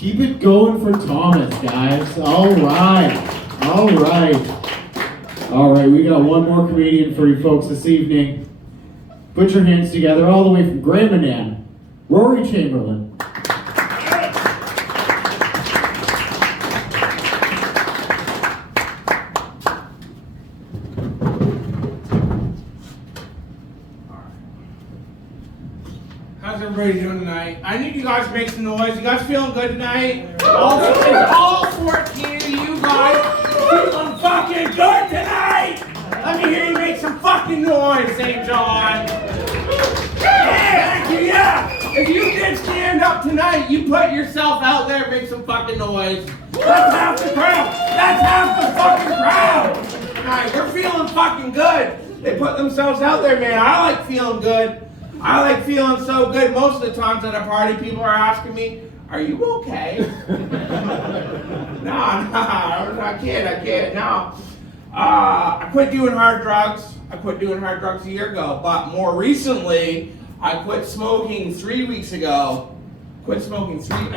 Keep it going for Thomas, guys. All right. We got one more comedian for you folks this evening. Put your hands together all the way from Grandmanan, Rorey Chamberlain. How's everybody doing tonight? I need you guys to make some noise. You guys feeling good tonight? All 14 of you guys feeling fucking good tonight? Let me hear you make some fucking noise, St. John. Yeah, thank you, yeah. If you did stand up tonight, you put yourself out there, make some fucking noise. That's half the crowd. That's half the fucking crowd. Tonight, we're feeling fucking good. They put themselves out there, man. I like feeling good. I like feeling so good. Most of the times at a party, people are asking me, "Are you okay?" No, I can't. No. I quit doing hard drugs. I quit doing hard drugs a year ago. But more recently, I quit smoking 3 weeks ago. I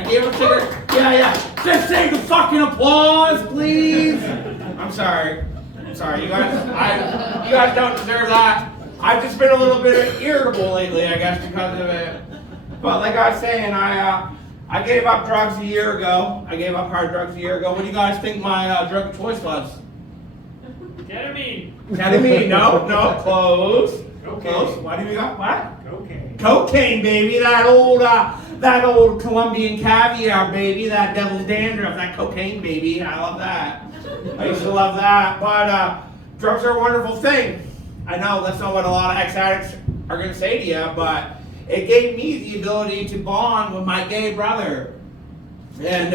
gave up cigarettes. Yeah. Just say the fucking applause, please. I'm sorry. You guys don't deserve that. I've just been a little bit irritable lately, I guess, because of it. But like I was saying, I gave up drugs a year ago. I gave up hard drugs a year ago. What do you guys think my drug of choice was? Ketamine? No, close. Close. What do you got? What? Cocaine, baby. That old Colombian caviar, baby. That devil's dandruff. That cocaine, baby. I love that. I used to love that. But drugs are a wonderful thing. I know that's not what a lot of ex-addicts are going to say to you, but it gave me the ability to bond with my gay brother. And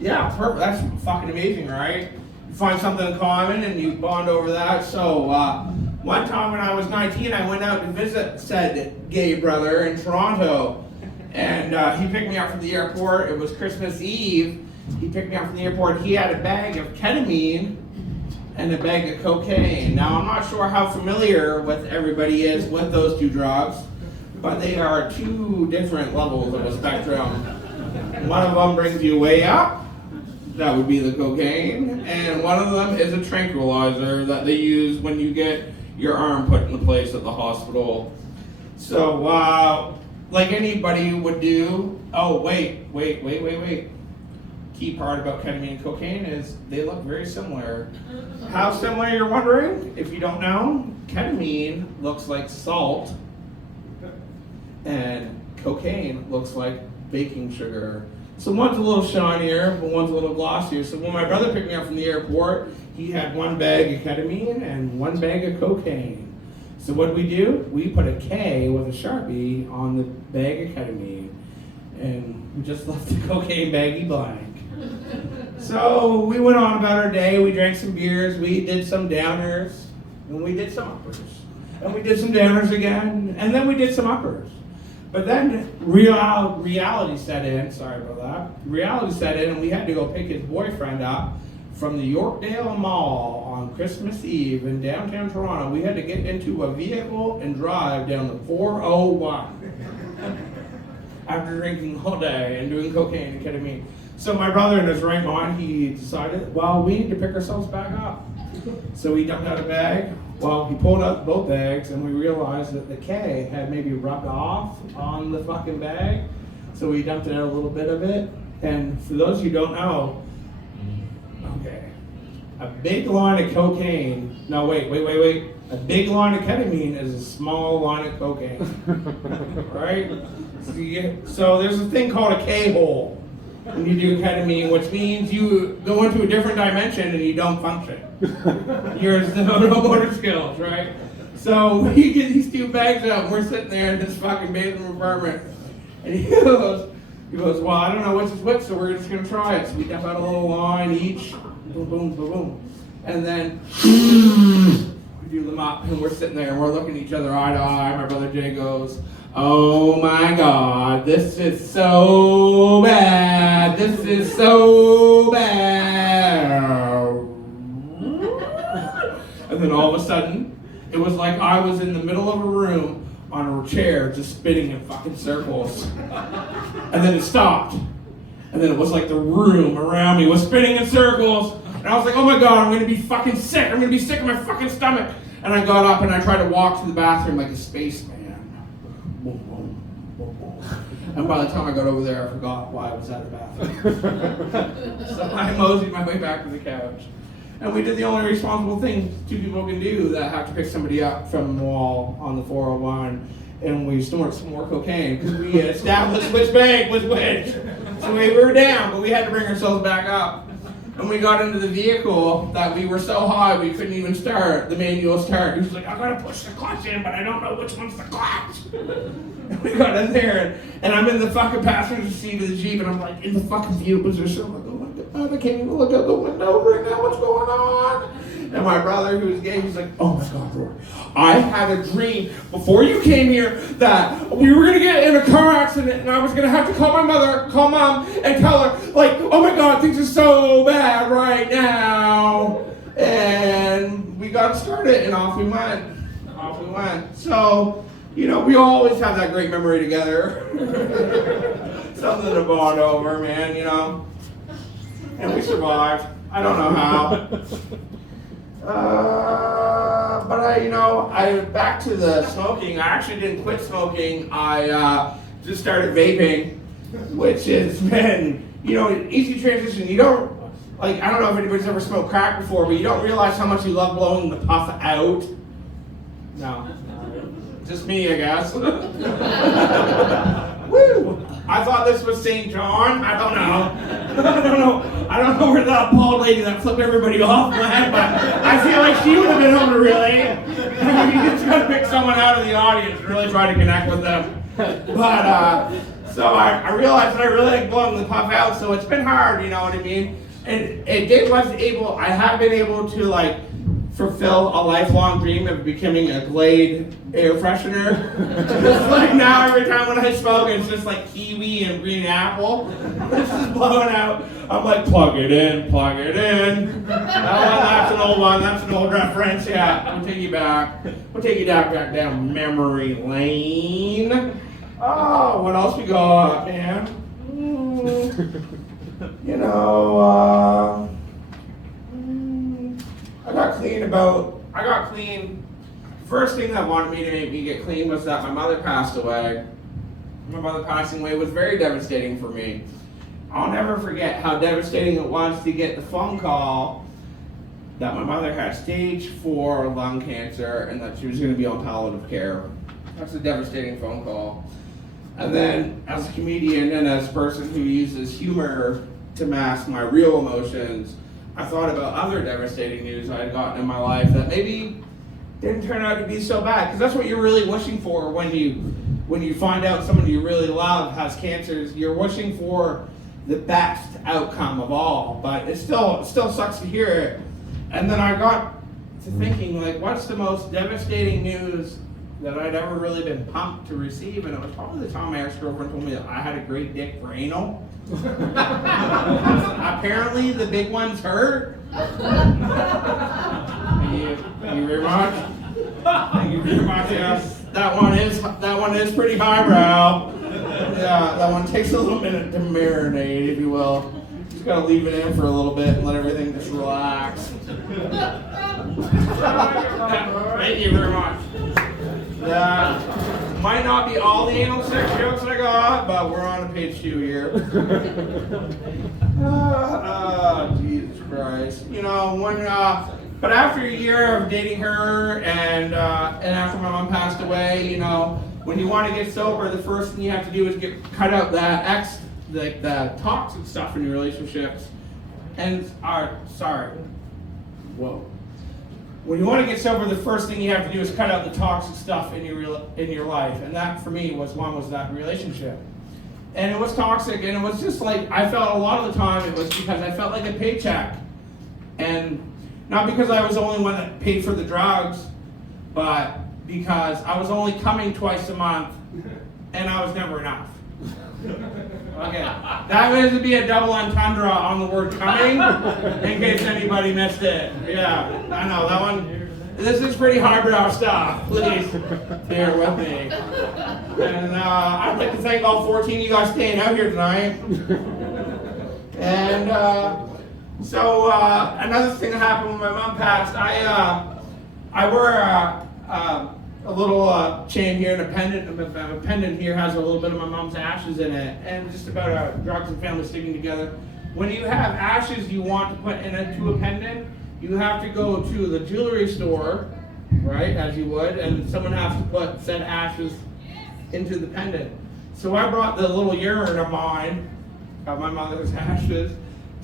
yeah, perfect. That's fucking amazing, right? You find something in common and you bond over that. So one time when I was 19, I went out to visit said gay brother in Toronto. And he picked me up from the airport. It was Christmas Eve. He picked me up from the airport. He had a bag of ketamine and a bag of cocaine. Now, I'm not sure how familiar with everybody is with those two drugs, but they are two different levels of a spectrum. One of them brings you way up, that would be the cocaine, and one of them is a tranquilizer that they use when you get your arm put into place at the hospital. So, like anybody would do, oh, wait. Key part about ketamine and cocaine is they look very similar. How similar, you're wondering? If you don't know, ketamine looks like salt and cocaine looks like baking sugar. So one's a little shinier, but one's a little glossier. So when my brother picked me up from the airport, he had one bag of ketamine and one bag of cocaine. So what do? We put a K with a Sharpie on the bag of ketamine and we just left the cocaine baggie blank. So we went on about our day, we drank some beers, we did some downers, and we did some uppers. And we did some downers again, and then we did some uppers. But then reality set in, sorry about that. Reality set in and we had to go pick his boyfriend up from the Yorkdale Mall on Christmas Eve in downtown Toronto. We had to get into a vehicle and drive down the 401 after drinking all day and doing cocaine and ketamine. So my brother, in his right mind, he decided, well, we need to pick ourselves back up. So he dumped out a bag. Well, he pulled out both bags, and we realized that the K had maybe rubbed off on the fucking bag. So we dumped out a little bit of it. And for those who don't know, okay, a big line of cocaine, no, wait. A big line of ketamine is a small line of cocaine, right? So there's a thing called a K-hole when you do ketamine, which means you go into a different dimension and you don't function. You're no motor skills, right? So we get these two bags out and we're sitting there in this fucking basement apartment. And he goes, well, I don't know which is which, so we're just gonna try it. So we dump out a little line each, boom, boom, boom, boom. And then we do them up and we're sitting there and we're looking at each other eye to eye. My brother Jay goes, oh my God, this is so bad. This is so bad. And then all of a sudden, it was like I was in the middle of a room on a chair just spinning in fucking circles. And then it stopped. And then it was like the room around me was spinning in circles. And I was like, oh my God, I'm gonna be fucking sick. I'm gonna be sick in my fucking stomach. And I got up and I tried to walk to the bathroom like a spaceman. Boom, boom, boom, boom. And by the time I got over there, I forgot why I was at the bathroom. So I moseyed my way back to the couch. And we did the only responsible thing two people can do that have to pick somebody up from the wall on the 401. And we snorted some more cocaine because we had established which bag was which. So we were down, but we had to bring ourselves back up. And we got into the vehicle that we were so high we couldn't even start the manual start. He was like, I gotta push the clutch in, but I don't know which one's the clutch. And we got in there, and I'm in the fucking passenger seat of the Jeep, and I'm like in the fucking view position. I'm like, oh my God, I can't even look out the window right now. What's going on? And my brother, who was gay, he's like, oh my God, Rory, I had a dream before you came here that we were gonna get in a car accident and I was gonna have to call my mother, call mom, and tell her, like, oh my God, things are so bad right now. And we got started and off we went. Off we went. So, you know, we always have that great memory together. Something to bond over, man, you know. And we survived. I don't know how. But back to the smoking. I actually didn't quit smoking. I just started vaping, which has been, an easy transition. You don't, I don't know if anybody's ever smoked crack before, but you don't realize how much you love blowing the puff out. No. Just me, I guess. Woo! I thought this was St. John. I don't know. I don't know where that bald lady that flipped everybody off went, but I feel like she would have been able to relate. You just got to pick someone out of the audience and really try to connect with them. But, so I realized that I really like blowing the puff out, so it's been hard, you know what I mean? And I have been able to, fulfill a lifelong dream of becoming a Glade air freshener. Just like now, every time when I smoke, it's just like kiwi and green apple. It's just blowing out. I'm like, plug it in, plug it in. That's an old one. That's an old reference. Yeah, we'll take you back. We'll take you back down memory lane. Oh, what else we got, man? I got clean. First thing that wanted me to make me get clean was that my mother passed away. My mother passing away was very devastating for me. I'll never forget how devastating it was to get the phone call that my mother had stage 4 lung cancer and that she was going to be on palliative care. That's a devastating phone call. And then as a comedian and as a person who uses humor to mask my real emotions, I thought about other devastating news I had gotten in my life that maybe didn't turn out to be so bad. Because that's what you're really wishing for when you find out someone you really love has cancers. You're wishing for the best outcome of all. But it still sucks to hear it. And then I got to thinking, what's the most devastating news that I'd ever really been pumped to receive? And it was probably the time my ex-girlfriend told me that I had a great dick for anal. Apparently the big ones hurt. Thank you very much. Thank you very much. Yes, that one is pretty highbrow. Yeah, that one takes a little minute to marinate, if you will. Just gotta leave it in for a little bit and let everything just relax. Thank you very much. Might not be all the anal sex jokes I got, but we're on to page 2 here. Jesus Christ. But after a year of dating her and after my mom passed away, when you want to get sober, the first thing you have to do is cut out the toxic stuff in your relationships. When you want to get sober, the first thing you have to do is cut out the toxic stuff in your life, and that for me was that relationship, and it was toxic, and it was just I felt a lot of the time it was because I felt like a paycheck, and not because I was the only one that paid for the drugs, but because I was only coming twice a month, and I was never enough. Okay, that was to be a double entendre on the word coming, in case anybody missed it. Yeah, I know, that one, this is pretty highbrow stuff. Please, bear with me. And I'd like to thank all 14 of you guys staying out here tonight. And so another thing that happened when my mom passed, I wore a little chain here and a pendant. A pendant here has a little bit of my mom's ashes in it, and just about drugs and family sticking together. When you have ashes you want to put into a pendant, you have to go to the jewelry store, right, as you would, and someone has to put said ashes into the pendant. So I brought the little urn of mine, of my mother's ashes,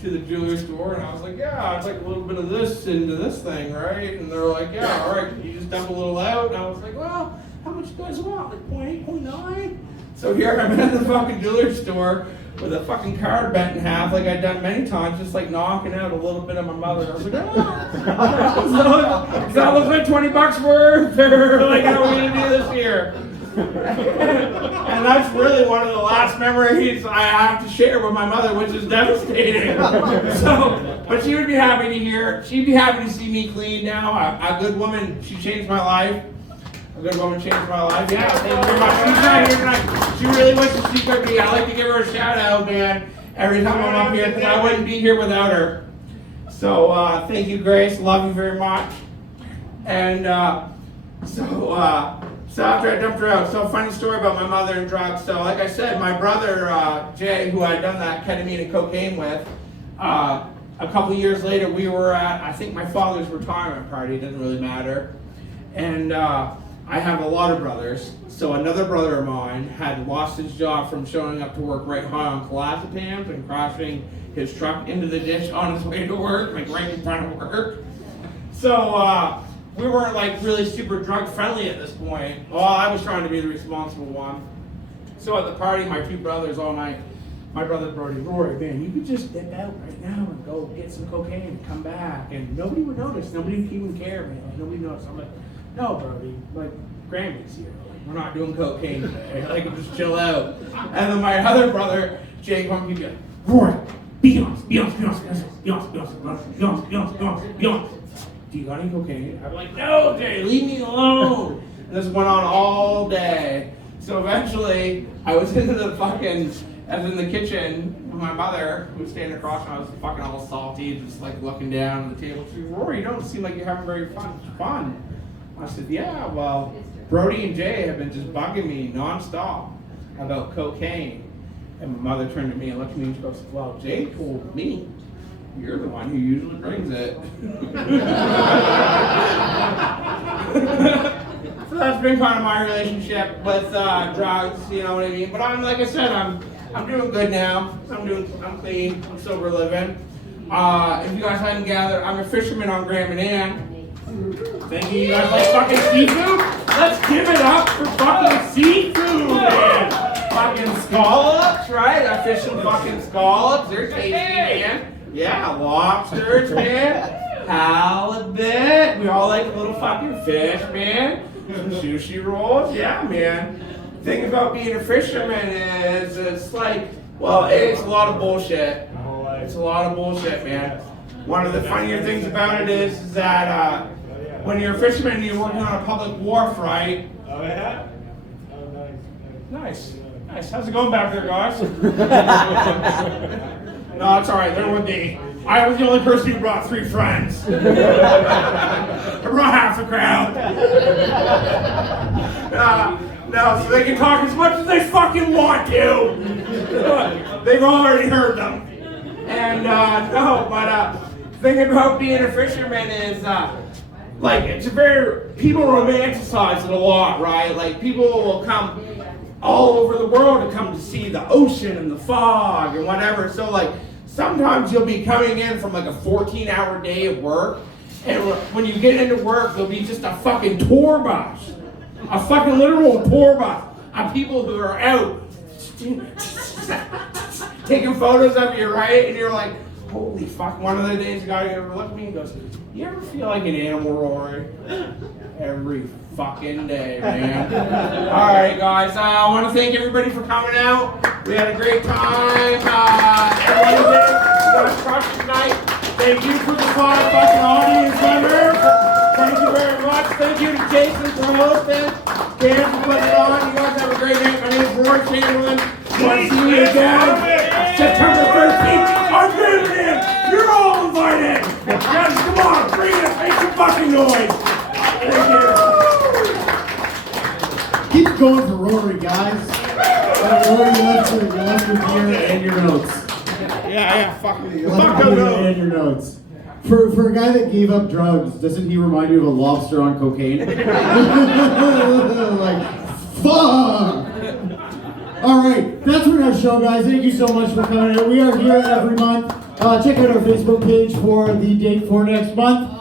to the jewelry store, and I was like, yeah, I'd like a little bit of this into this thing, right? And they're like, yeah, all right, can you just dump a little out? And I was like, well, how much you guys want? Like 0.8, 0.9? So here I'm at the fucking jewelry store with a fucking card bent in half, like I'd done many times, just like knocking out a little bit of my mother. I was like, oh, does that look like $20 worth? Or like, how are we gonna do this here? And that's really one of the last memories I have to share with my mother, which is devastating. So, but she would be happy to hear. She'd be happy to see me clean now. A good woman. She changed my life. A good woman changed my life. Yeah, thank you very much. She's not here tonight. She really wishes she could be. I like to give her a shout out, man, every time I'm up here, because I wouldn't be here without her. So thank you, Grace. Love you very much. And so after I dumped her out, so funny story about my mother and drugs. So like I said, my brother, Jay, who I'd done that ketamine and cocaine with, a couple of years later, we were at, I think my father's retirement party, it doesn't really matter. And I have a lot of brothers. So another brother of mine had lost his job from showing up to work right high on clozapams and crashing his truck into the ditch on his way to work, like right in front of work. So, we weren't like really super drug friendly at this point. Well, I was trying to be the responsible one. So at the party, my two brothers all night, my brother Brody, Rorey, man, you could just dip out right now and go get some cocaine and come back, and nobody would notice. Nobody would even care, man. Like, nobody noticed. I'm like, no, Brody, like Grammy's here. Like, we're not doing cocaine today. Like, just chill out. And then my other brother, Jake, would be like, Rorey, be honest. Do you got any cocaine? I'm like, no, Jay, leave me alone. And this went on all day. So eventually, I was in the kitchen with my mother, who was standing across, and I was fucking all salty, just like looking down at the table. She said, Rory, you don't seem like you're having very fun. I said, yeah, well, Brody and Jay have been just bugging me nonstop about cocaine. And my mother turned to me and looked at me and she goes, well, Jay told me you're the one who usually brings it. So that's been kind of my relationship with drugs, you know what I mean? But like I said, I'm doing good now. I'm clean. I'm sober living. If you guys hadn't gathered, I'm a fisherman on Graham and Ann. Thank you. You guys like fucking seafood? Let's give it up for fucking seafood, man. Fucking scallops, right? I fish some fucking scallops. They're tasty, man. Yeah, lobsters, man. Halibut. We all like a little fucking fish, man. Some sushi rolls. Yeah, man. The thing about being a fisherman is it's like, well, it's a lot of bullshit. It's a lot of bullshit, man. One of the funnier things about it is that when you're a fisherman and you're working on a public wharf, right? Oh, yeah? Oh, nice. Nice. How's it going back there, guys? No, it's all right. They're with me. I was the only person who brought 3 friends. I brought half the crowd. No, so they can talk as much as they fucking want to. They've already heard them. And the thing about being a fisherman is, like, it's people romanticize it a lot, right? Like, people will come all over the world to come to see the ocean and the fog and whatever. So, like, sometimes you'll be coming in from like a 14-hour day of work, and when you get into work, there'll be just a fucking tour bus. A fucking literal tour bus of people who are out taking photos of you, right? And you're like, holy fuck. One of the days, a guy ever looked at me and goes, you ever feel like an animal, Rory? Every fucking day, man. All right, guys. I want to thank everybody for coming out. We had a great time. Everyone got crushed tonight. Thank you for the fine fucking audience member. Thank you very much. Thank you to Jason for hosting. Dan for putting it on. You guys have a great night. My name is Rorey Chamberlain. Want to see you again September 13th. boys. Keep going for Rorey, guys. Rorey, you left your beer and your notes. Yeah, fuck me. You left your beer and your notes. For a guy that gave up drugs, doesn't he remind you of a lobster on cocaine? Like, fuck! Alright, that's our show, guys. Thank you so much for coming out. We are here every month. Check out our Facebook page for the date for next month.